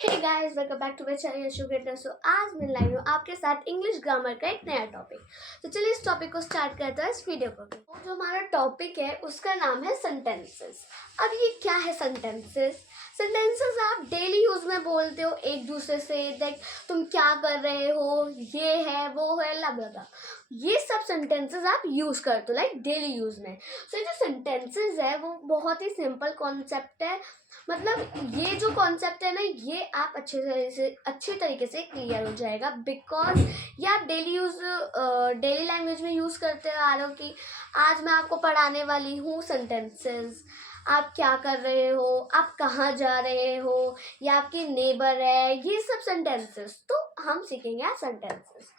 Hey guys, welcome back to my channel Yashu greatness. So आज मैं लाई हूँ आपके साथ इंग्लिश ग्रामर का एक नया टॉपिक। तो चलिए इस टॉपिक को स्टार्ट करते हैं इस वीडियो को। तो जो हमारा टॉपिक है उसका नाम है सेंटेंसेस। अब ये क्या है सेंटेंसेस? सेंटेंसेस आप डेली यूज में बोलते हो एक दूसरे से, लाइक तुम क्या कर रहे हो, ये है वो है लबलबा, ये सब सेंटेंसेस आप यूज करते हो लाइक डेली यूज में। सो जो सेंटेंसेस है वो बहुत ही सिंपल कॉन्सेप्ट है। मतलब ये जो कॉन्सेप्ट है ना, ये आप अच्छी तरीके से क्लियर हो जाएगा, बिकॉज ये आप डेली लैंग्वेज में यूज़ करते आ रहे हो कि आज मैं आपको पढ़ाने वाली हूँ सेंटेंसेस। आप क्या कर रहे हो, आप कहाँ जा रहे हो, या आपकी नेबर है, ये सब सेंटेंसेस तो हम सीखेंगे सेंटेंसेस।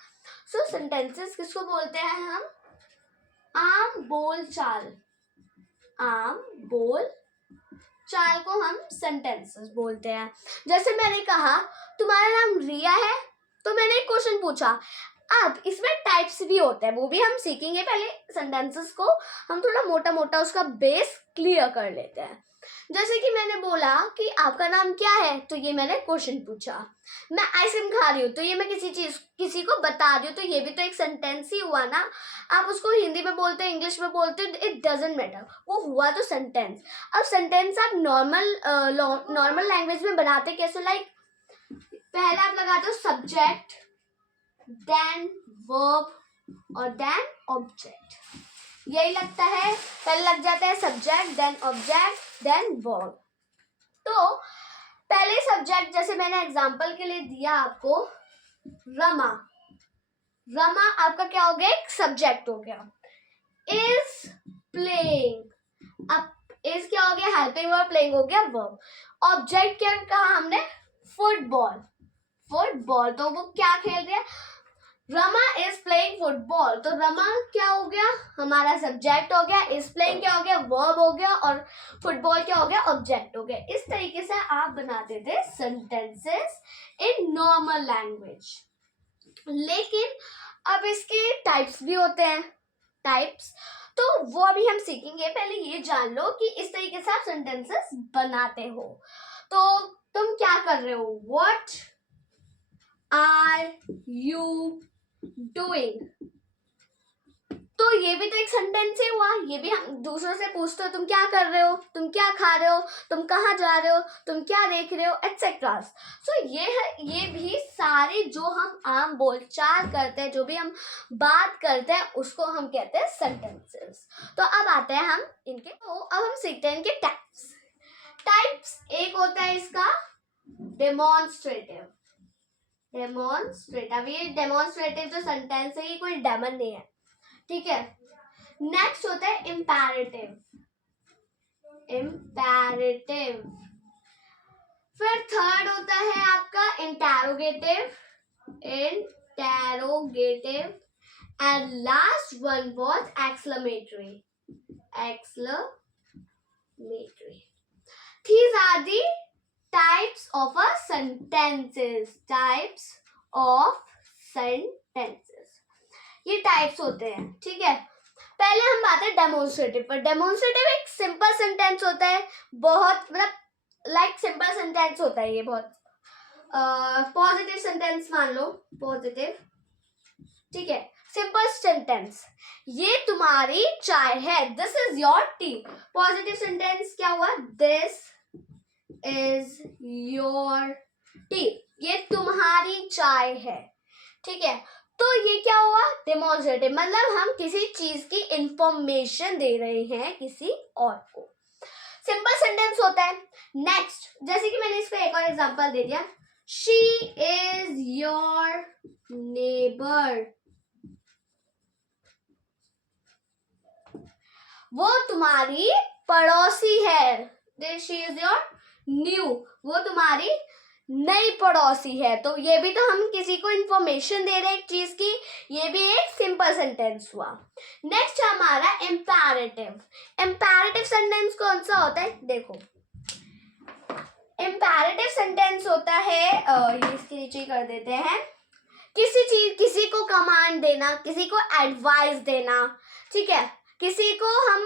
सो सेंटेंसेस किसको बोलते हैं हम? आम बोल चाल। आम बोल चाल को हम सेंटेंसेस बोलते हैं। जैसे मैंने कहा तुम्हारा नाम रिया है, तो मैंने एक क्वेश्चन पूछा। अब इसमें टाइप्स भी होते हैं, वो भी हम सीखेंगे। पहले सेंटेंसेस को हम थोड़ा मोटा मोटा उसका बेस क्लियर कर लेते हैं। जैसे कि मैंने बोला कि आपका नाम क्या है, तो ये मैंने क्वेश्चन पूछा। मैं आइसक्रीम खा रही हूँ, तो ये मैं किसी को बता रही हूँ, तो ये भी तो एक सेंटेंस ही हुआ ना। आप उसको हिंदी में बोलते हैं, इंग्लिश में बोलते हैं, इट डजेंट मैटर, वो हुआ तो सेंटेंस। अब सेंटेंस आप नॉर्मल लैंग्वेज में बनाते कैसे? लाइक पहले आप लगाते हो सब्जेक्ट, देन वर्ब और देन ऑब्जेक्ट। यही लगता है, पहले लग जाता है subject, then object, then verb. तो पहले सब्जेक्ट, जैसे मैंने एग्जांपल के लिए दिया आपको रमा। रमा आपका क्या हो गया? एक सब्जेक्ट हो गया। इज प्लेइंग, अब इज क्या हो गया? हेल्पिंग वर्ब, प्लेइंग हो गया वर्ब। ऑब्जेक्ट क्या कहा हमने? फुटबॉल। फुटबॉल तो वो क्या खेल रहे हैं? रमा इज प्लेइंग फुटबॉल, तो रमा क्या हो गया? हमारा सब्जेक्ट हो गया। इज प्लेइंग क्या हो गया? वर्ब हो गया। और फुटबॉल क्या हो गया? ऑब्जेक्ट हो गया। इस तरीके से आप बनाते थे सेंटेंसेस इन नॉर्मल लैंग्वेज। लेकिन अब इसके टाइप्स भी होते हैं। टाइप्स तो वो अभी हम सीखेंगे। पहले ये जान लो कि इस तरीके से आप सेंटेंसेस बनाते हो। तो तुम क्या कर रहे हो? व्हाट आर यू डूइंग, तो ये भी तो एक सेंटेंस ही हुआ। ये भी हम दूसरों से पूछते हो, तुम क्या कर रहे हो, तुम क्या खा रहे हो, तुम कहाँ जा रहे हो, तुम क्या देख रहे हो, एक्सेट्रा। सो ये भी सारे जो हम आम बोलचाल करते हैं, जो भी हम बात करते हैं, उसको हम कहते हैं सेंटेंसेस। तो अब आते हैं हम इनके, तो अब हम सीखते हैं इनके टाइप्स। टाइप्स एक होता है इसका डेमोन्स्ट्रेटिव। डेमोन्स्ट्रेटिव, ये डेमोन्स्ट्रेटिव जो सेंटेंस है, ये कोई डेमन नहीं है, ठीक है। नेक्स्ट होता है इम्पेरेटिव। इम्पेरेटिव। फिर थर्ड होता है आपका interrogative. Interrogative. And last one was exclamatory. Exclamatory. These are the types of a sentences. Types of sentences. ये टाइप्स होते हैं, ठीक है। पहले हम बात है डेमोन्स्ट्रेटिव पर। डेमोन्स्ट्रेटिव एक सिंपल सेंटेंस होता है, बहुत मतलब लाइक सिंपल सेंटेंस होता है ये, बहुत पॉजिटिव सेंटेंस मान लो, पॉजिटिव, ठीक है। सिंपल सेंटेंस, ये तुम्हारी चाय है, this is your T. Positive sentence क्या हुआ? दिस इज योर टी, ये तुम्हारी चाय है, ठीक है। तो ये क्या हुआ? डेमोन्स्ट्रेटिव, मतलब हम किसी चीज की इंफॉर्मेशन दे रहे हैं किसी और को। सिंपल सेंटेंस होता है। नेक्स्ट, जैसे कि मैंने इस पे एक और एग्जांपल दे दिया, शी इज योर नेबर, वो तुम्हारी पड़ोसी है। शी इज योर न्यू, वो तुम्हारी नई पड़ोसी है। तो ये भी तो हम किसी को इंफॉर्मेशन दे रहे हैं एक चीज की, ये भी एक सिंपल सेंटेंस हुआ। नेक्स्ट हमारा इम्पेरेटिव। इम्पेरेटिव सेंटेंस कौन सा होता है? देखो, इम्पेरेटिव सेंटेंस होता है, ये इसके नीचे कर देते हैं, किसी को कमांड देना, किसी को एडवाइस देना, ठीक है। किसी को हम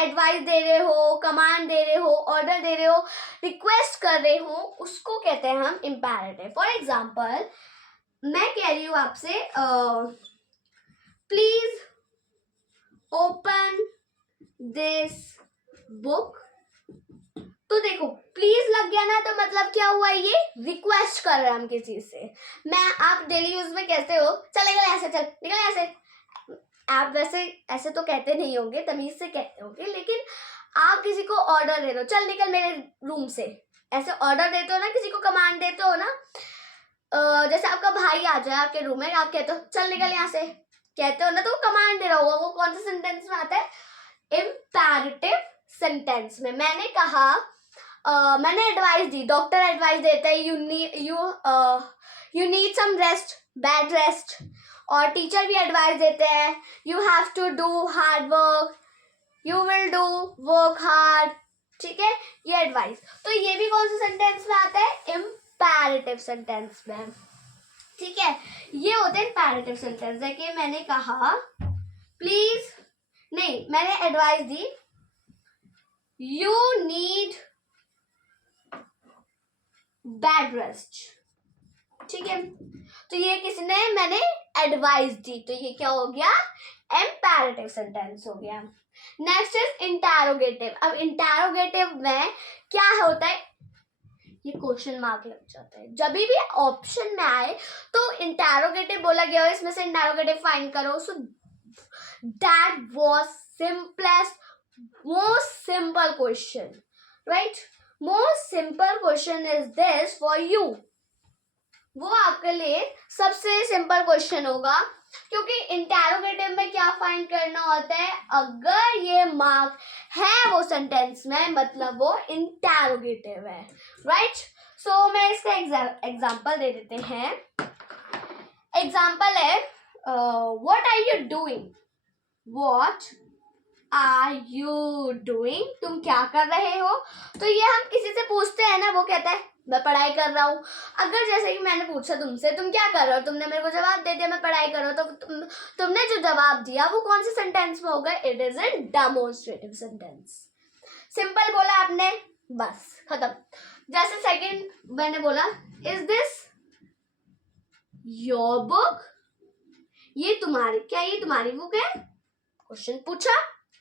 एडवाइस दे रहे हो, कमांड दे रहे हो, ऑर्डर दे रहे हो, रिक्वेस्ट कर रहे हो, उसको कहते हैं हम इम्पेरेटिव. फॉर एग्जाम्पल मैं कह रही हूँ आपसे प्लीज ओपन दिस बुक. तो देखो प्लीज लग गया ना, तो मतलब क्या हुआ, ये रिक्वेस्ट कर रहे हैं हम किसी से. आप डेली यूज में कहते हो चल निकल ऐसे, चल निकल ऐसे. आप वैसे ऐसे तो कहते नहीं होंगे, तमीज से कहते होंगे, लेकिन आप किसी को ऑर्डर दे रहे हो चल निकल मेरे रूम से. ऐसे ऑर्डर देते हो ना, किसी को कमांड देते हो ना. जैसे आपका भाई आ जाए आपके रूम में, आप कहते हो चल निकल यहाँ से, कहते हो ना, तो वो कमांड दे रहा होगा. वो कौन से सेंटेंस में आता है, इम्पेरेटिव सेंटेंस में. मैंने कहा मैंने एडवाइस दी, डॉक्टर एडवाइस देता है you need some rest, bed rest. और टीचर भी एडवाइस देते हैं you have to do hard work, you will do work hard. ठीक है, ये एडवाइस. तो ये भी कौन से सेंटेंस में आता है, इम्पेरेटिव सेंटेंस में. ठीक है, ये होते हैं इम्पेरेटिव सेंटेंस. देखिए मैंने कहा प्लीज, नहीं मैंने advice the you need bed rest. ठीक है, तो ये किसी ने, मैंने एडवाइस दी, तो ये क्या हो गया, इम्पेरेटिव सेंटेंस हो गया. Next is interrogative. अब इंटेरोगेटिव में क्या होता है, ये क्वेश्चन मार्क लग जाता है. जब भी ऑप्शन में आए तो इंटेरोगेटिव बोला गया हो, इसमें से इंटेरोगेटिव फाइंड करो. So that was simplest, most simple question, right. Most simple question is this for you. वो आपके लिए सबसे सिंपल क्वेश्चन होगा, क्योंकि इंटेरोगेटिव में क्या फाइंड करना होता है, अगर ये मार्क है वो सेंटेंस में, मतलब वो इंटेरोगेटिव है, राइट. सो मैं इसका एग्जांपल दे देते हैं. एग्जांपल है what are you doing, what are you doing, तुम क्या कर रहे हो. तो ये हम किसी से पूछते हैं ना, वो कहता है मैं पढ़ाई कर रहा हूँ. अगर जैसे कि मैंने पूछा तुमसे तुम क्या कर रहे हो, तुमने मेरे को जवाब दे दिया मैं पढ़ाई कर रहा हूँ, तो तुमने जो जवाब दिया वो कौन से सेंटेंस में होगा, it is a demonstrative sentence. Simple बोला आपने, बस खत्म. जैसे सेकंड मैंने बोला इज दिस योर बुक, ये तुम्हारी, क्या ये तुम्हारी बुक है, क्वेश्चन पूछा.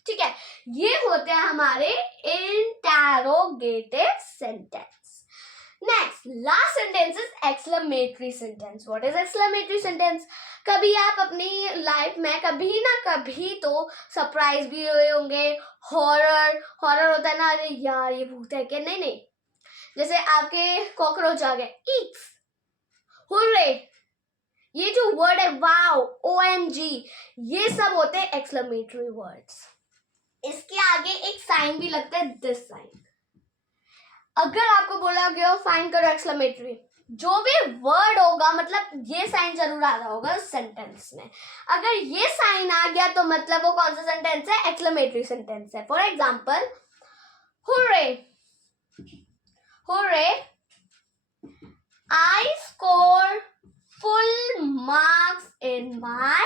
ठीक है, ये होते हैं हमारे interrogative sentence. Next last sentence is exclamatory sentence. What is exclamatory sentence, कभी आप अपनी लाइफ में कभी ना कभी तो सरप्राइज भी हुए होंगे. हॉरर होता है ना, अरे यार ये भूत है क्या, नहीं नहीं, जैसे आपके कॉकरोच आ गए, ईक्स, हुर्रे, ये जो वर्ड है वाओ, OMG, ये सब होते हैं एक्सक्लेमेटरी वर्ड्स. इसके आगे एक साइन भी लगता है, दिस साइन. अगर आपको बोला गया फाइंड करो एक्सक्लेमेटरी, जो भी वर्ड होगा मतलब ये साइन जरूर आ रहा होगा उस सेंटेंस में. अगर ये साइन आ गया तो मतलब वो कौन सा सेंटेंस है, एक्सक्लेमेटरी सेंटेंस है. For example hurray, hurray I score full marks in my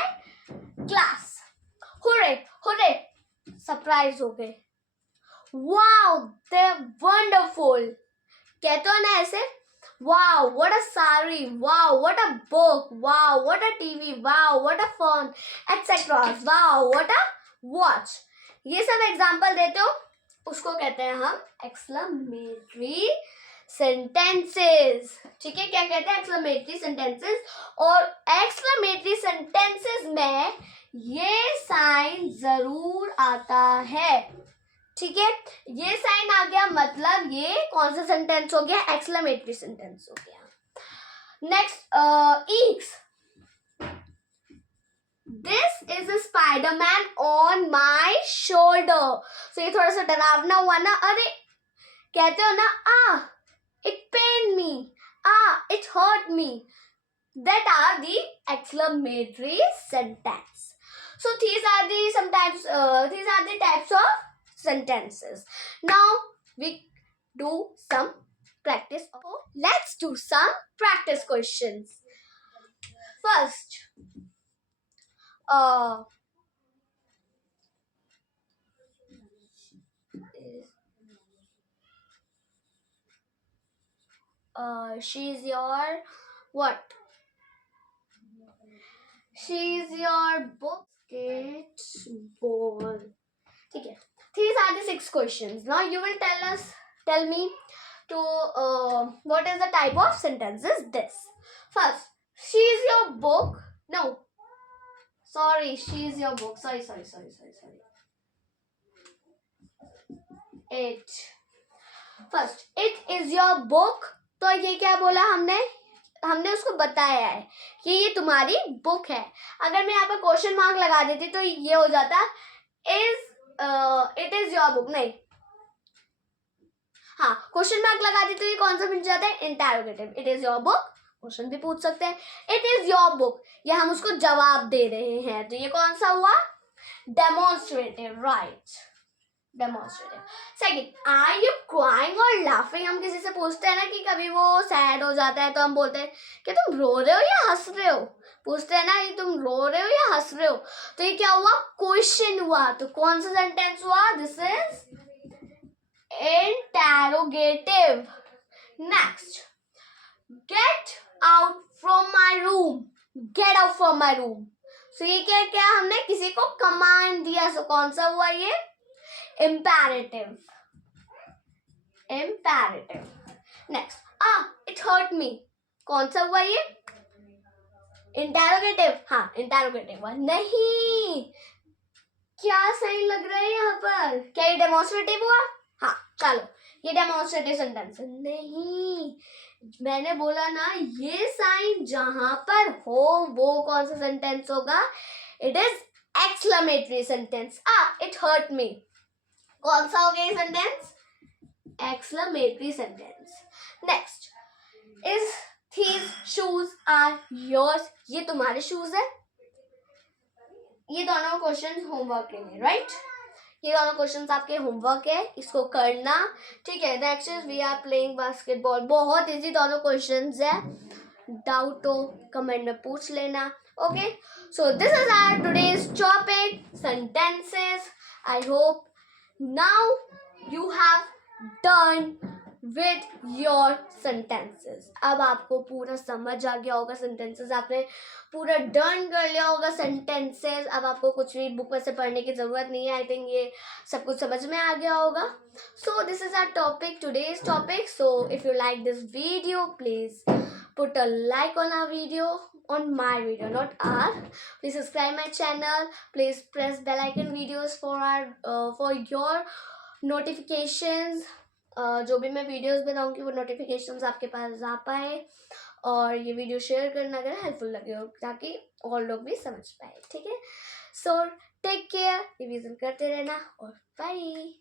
class. Hooray, hooray, surprise हो गए. Wow, they're wonderful. कहते हो ना ऐसे, wow, what a saree, wow, what a book, wow, what a TV, wow, what a phone, etc. Wow, what a watch. ये सब example देते हो, उसको कहते हैं हम एक्सक्लेमेटरी सेंटेंसेस. ठीक है, क्या कहते हैं, एक्सक्लेमेटरी सेंटेंसेस. और एक्सक्लेमेटरी सेंटेंसेस में ये साइन जरूर आता है. ठीक है, ये साइन आ गया मतलब ये कौन सा सेंटेंस हो गया, एक्सक्लेमेटरी सेंटेंस हो गया. नेक्स्ट ईक्स, this is a Spiderman on my shoulder. So ये थोड़ा सा डरावना हुआ ना, अरे कहते हो ना it pained me, it hurt me. That are the exclamatory sentence. So these are the types of sentences. Now we do some practice. Let's do some practice questions. First, she is your what, she is your book ball. ठीक है. These are the 6 questions. Now you will tell me to what is the type of sentences this. First, she is your book. No, sorry, she is your book. Sorry. It. First, it is your book. तो ये क्या बोला हमने उसको बताया है कि ये तुम्हारी बुक है. अगर मैं यहाँ पर क्वेश्चन मार्क लगा देती तो ये हो जाता इट इज योर बुक. नहीं, हाँ, क्वेश्चन मार्क लगा देती तो ये कौन सा बन जाता है, interrogative. It is your book, question भी पूछ सकते हैं. इट इज योर बुक, ये हम उसको जवाब दे रहे हैं, तो ये कौन सा हुआ, demonstrative. Right, demonstrative. Second, are you crying और लाफिंग. हम किसी से पूछते हैं ना कि कभी वो सैड हो जाता है तो हम बोलते हैं कि तुम रो रहे हो या हंस रहे हो. पूछते हैं ना कि तुम रो रहे हो या हंस रहे हो. तो ये क्या हुआ, क्वेश्चन हुआ. तो कौन सा सेंटेंस हुआ, this is interrogative. Next, get out from my room. Get out from my room. So ये क्या हमने किसी को कमांड दिया. सो कौन सा हुआ ये, imperative. Next, it hurt me. कौन सा हुआ ये, interrogative. हाँ, interrogative हुआ. नहीं, क्या सही लग रहा है यहाँ पर, क्या ये डेमोन्स्ट्रेटिव हुआ. हाँ, चलो, ये डेमोन्स्ट्रेटिव सेंटेंस नहीं, मैंने बोला ना ये साइन जहां पर हो वो कौन सा सेंटेंस होगा, it is exclamatory sentence. It hurt me, कौन सा हो गया ये sentence, exclamatory sentence. Next is these shoes are yours. ये तुम्हारे शूज है. ये दोनों क्वेश्चन होमवर्क के लिए, राइट. ये दोनों क्वेश्चंस आपके होमवर्क है, इसको करना. ठीक है. Next is we are playing basketball. बहुत इजी दोनों क्वेश्चंस है. डाउट हो कमेंट में पूछ लेना. Okay, so this is our today's topic, sentences. I hope now you have done with your sentences. अब आपको पूरा समझ आ गया होगा sentences, आपने पूरा डन कर लिया होगा sentences. अब आपको कुछ भी बुक में से पढ़ने की ज़रूरत नहीं है. आई थिंक ये सब कुछ समझ में आ गया होगा. So this is our topic, today's topic. So if you like this video, please put a like on our video, on my video, not our. Please subscribe my channel. Please press bell icon videos for our for your notifications. जो भी मैं videos बनाऊंगी वो notifications आपके पास जा पाए. और ये वीडियो शेयर करना अगर हेल्पफुल लगे हो ताकि और लोग भी समझ पाए. ठीक है. सो टेक केयर, रिवीजन करते रहना और बाय.